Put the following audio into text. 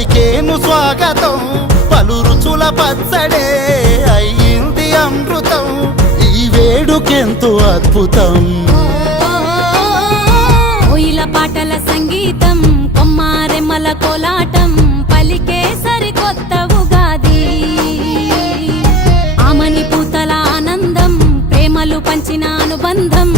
పలికేను స్వాగతం పలు రుచుల పచ్చడే అయ్యింది అమృతం ఈ వేడుకెంతో అద్భుతం కోయిల పాటల సంగీతం కొమ్మారెమ్మల కోలాటం పలికే సరికొత్త ఉగాది ఆమని పూతల ఆనందం ప్రేమలు పంచిన అనుబంధం